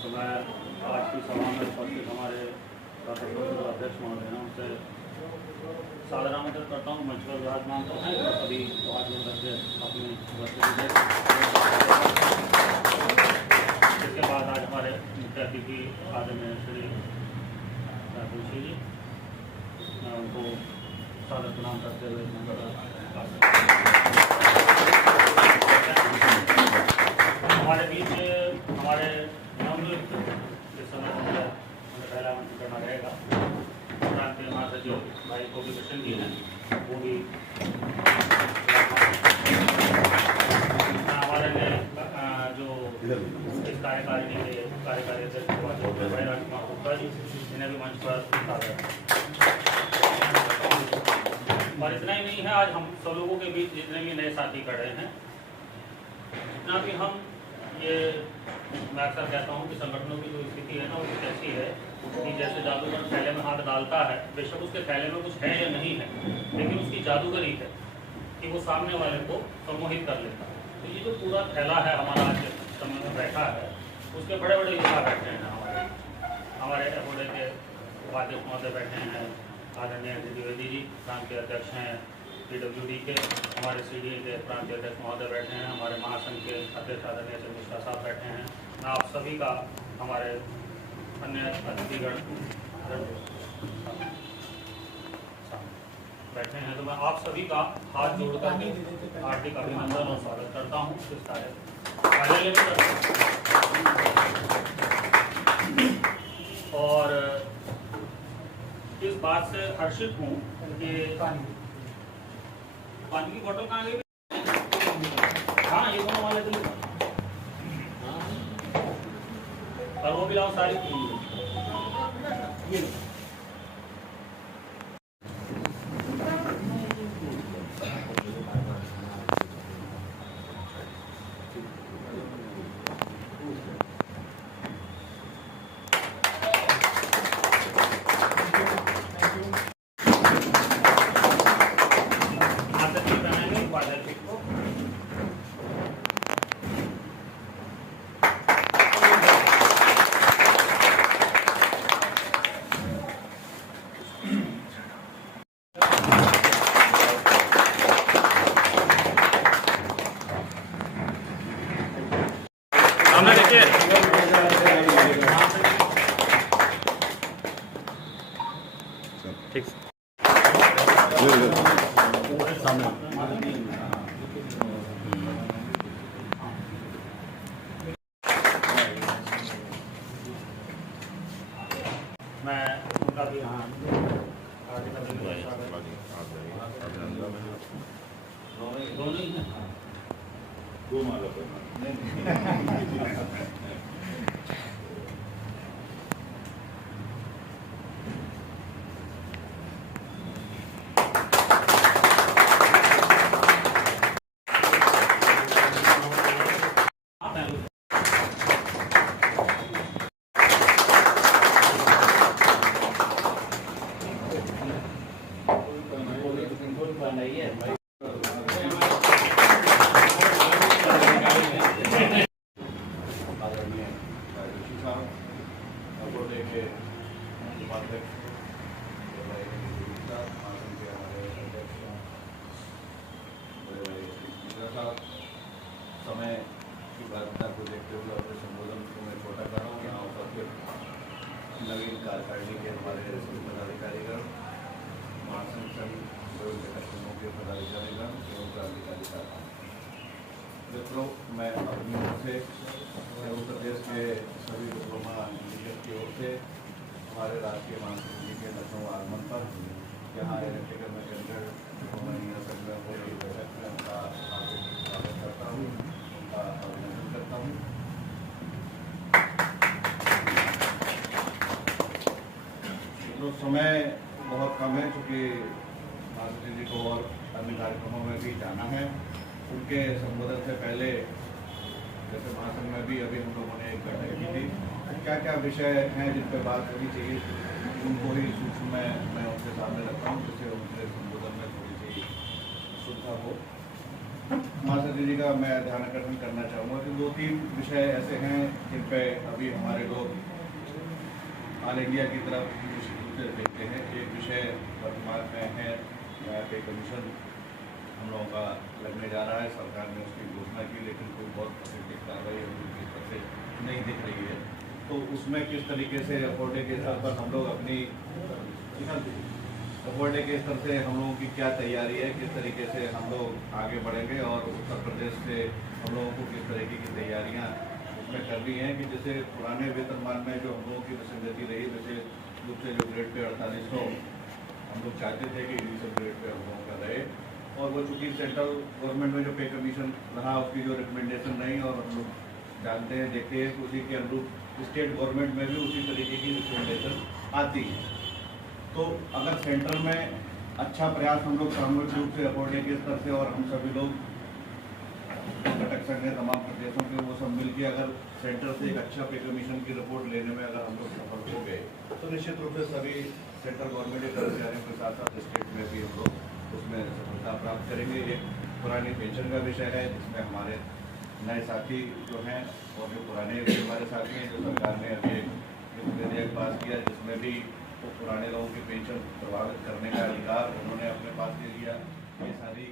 तो मैं आज की सभा में उपस्थित हमारे अध्यक्ष महोदय हैं उनसे सादर आमंत्रित करता हूँ। मंच पर विराजमान तो हैं तो सभी हाथ में करके अपनी उपस्थिति दें। इसके बाद आज हमारे मुख्य अतिथि आदरणीय श्री तुलसी जी, मैं उनको सादर प्रणाम करते हुए हमारे बीच हमारे नवनियुक्त इस समय हमें पहला मंच करना रहेगा। प्रांतीय महासचिव भाई गोपी कृष्ण जी हैं, वो भी हमारे जो इस कार्यकारिणी के कार्यकारी अध्यक्ष भाई राजकुमार गुप्ता जी, इन्हें भी मंच पर सादर। और इतना ही नहीं है, आज हम सब लोगों के बीच जितने भी नए साथी खड़े हैं, जितना भी हम ये मैं अक्सर कहता हूँ कि संगठनों की जो स्थिति है ना वो कैसी है कि जैसे जादूगर थैले में हाथ डालता है, बेशक उसके थैले में कुछ है या नहीं है, लेकिन उसकी जादूगरी है कि वो सामने वाले को सम्मोहित कर लेता है। तो ये जो पूरा थैला है हमारा आज समय में बैठा है, उसके बड़े बड़े युवा बैठे हैं। हमारे एफओडे के उपाध्यक्ष महोदय बैठे हैं, आदरणीय द्विवेदी जी प्रांतीय अध्यक्ष हैं, PWD के हमारे CDA के प्रांतीय अध्यक्ष महोदय बैठे हैं, हमारे महासंघ के अध्यक्ष आदरणीय मिश्रा साहब बैठे हैं। मैं आप सभी का, हमारे अन्य अतिथिगण बैठे हैं, तो मैं आप सभी का हाथ जोड़कर के हार्दिक अभिनंदन और स्वागत करता हूँ इस कार्यालय में। और इस बात से हर्षित हूँ कि पानी की बोतल कहाँ गई? हाँ, ये दोनों वाले दिन और वो भी लाओ सारी। ये सामने देखिए, ठीक सामने। मैं उनका भी हाँ दोनों ही हैं। दो माला समय की बाध्यता को देखते हुए अपने संबोधन को मैं छोटा कर रहा हूँ। यहाँ पर फिर नवीन कार्यकारिणी के हमारे पदाधिकारीगण, महासंघ संघ संगठनों के पदाधिकारीगण एवं क्रांतिकारी मित्रों, मैं अपनी ओर से उत्तर प्रदेश के सभी डिप्लोमा इंजीनियर की ओर से हमारे राष्ट्रीय महासंघ जी के लखनऊ आगमन पर यहाँ इलेक्ट्रिकल मैकेनिकल डिप्लोमा इंजीनियर संघ में हो रही बैठक में उनका स्वागत करता हूँ, उनका अभिनंदन करता हूँ। तो समय बहुत कम है, चूँकि महासंघ जी को और अन्य कार्यक्रमों में भी जाना है। उनके संबोधन से पहले जैसे महासंघ में भी अभी हम लोगों ने एक बैठक की थी, क्या क्या विषय हैं जिन पर बात होनी चाहिए, उनको ही सूक्ष्म में मैं उनके सामने रखता हूँ, जिससे उनके संबोधन में थोड़ी सी सुविधा हो। महासचिव जी का मैं ध्यान आकर्षण करना चाहूँगा कि 2-3 विषय ऐसे हैं जिन पे अभी हमारे लोग ऑल इंडिया की तरफ निश्चित रूप से देखते हैं। एक विषय वर्तमान में है नया पे कमीशन हम लोगों का लगने जा रहा है। सरकार ने उसकी घोषणा की, लेकिन कोई बहुत पॉजिटिव कार्रवाई अभी किस तरह से नहीं दिख रही है। तो उसमें किस तरीके से अफोर्डे के स्तर पर हम लोग अपनी अफोर्डे के स्तर से हम लोगों की क्या तैयारी है, किस तरीके से हम लोग आगे बढ़ेंगे और उत्तर प्रदेश से हम लोगों को किस तरीके की तैयारियां उसमें करनी है कि जैसे पुराने वेतनमान में जो हम लोगों की विसंगति रही, विशेष रूप से जो ग्रेड पे 4800 हम लोग चाहते थे कि इनिशियल ग्रेड पे हम लोगों का रहे, और वो चूँकि सेंट्रल गवर्नमेंट में जो पे कमीशन रहा उसकी जो रिकमेंडेशन नहीं, और हम लोग जानते हैं देखते हैं कि उसी के अनुरूप स्टेट गवर्नमेंट में भी उसी तरीके की रिकमेंडेशन आती है। तो अगर सेंटर में अच्छा प्रयास हम लोग सामूहिक रूप से अफोर्डे के स्तर से और हम सभी लोग घटक संघ है तमाम प्रदेशों के, वो सब मिलकर अगर सेंटर से एक अच्छा पे कमीशन की रिपोर्ट लेने में अगर हम लोग सफल हो गए तो निश्चित रूप से सभी सेंट्रल गवर्नमेंट के कर्मचारियों के साथ साथ स्टेट में भी हम लोग उसमें सफलता प्राप्त करेंगे। एक पुरानी पेंशन का विषय है जिसमें हमारे नए साथी जो हैं और जो पुराने भी हमारे साथी हैं, जो सरकार ने अभी एक विधेयक पास किया जिसमें भी तो पुराने लोगों की पेंशन प्रभावित करने का अधिकार उन्होंने अपने पास ले लिया। ये सारी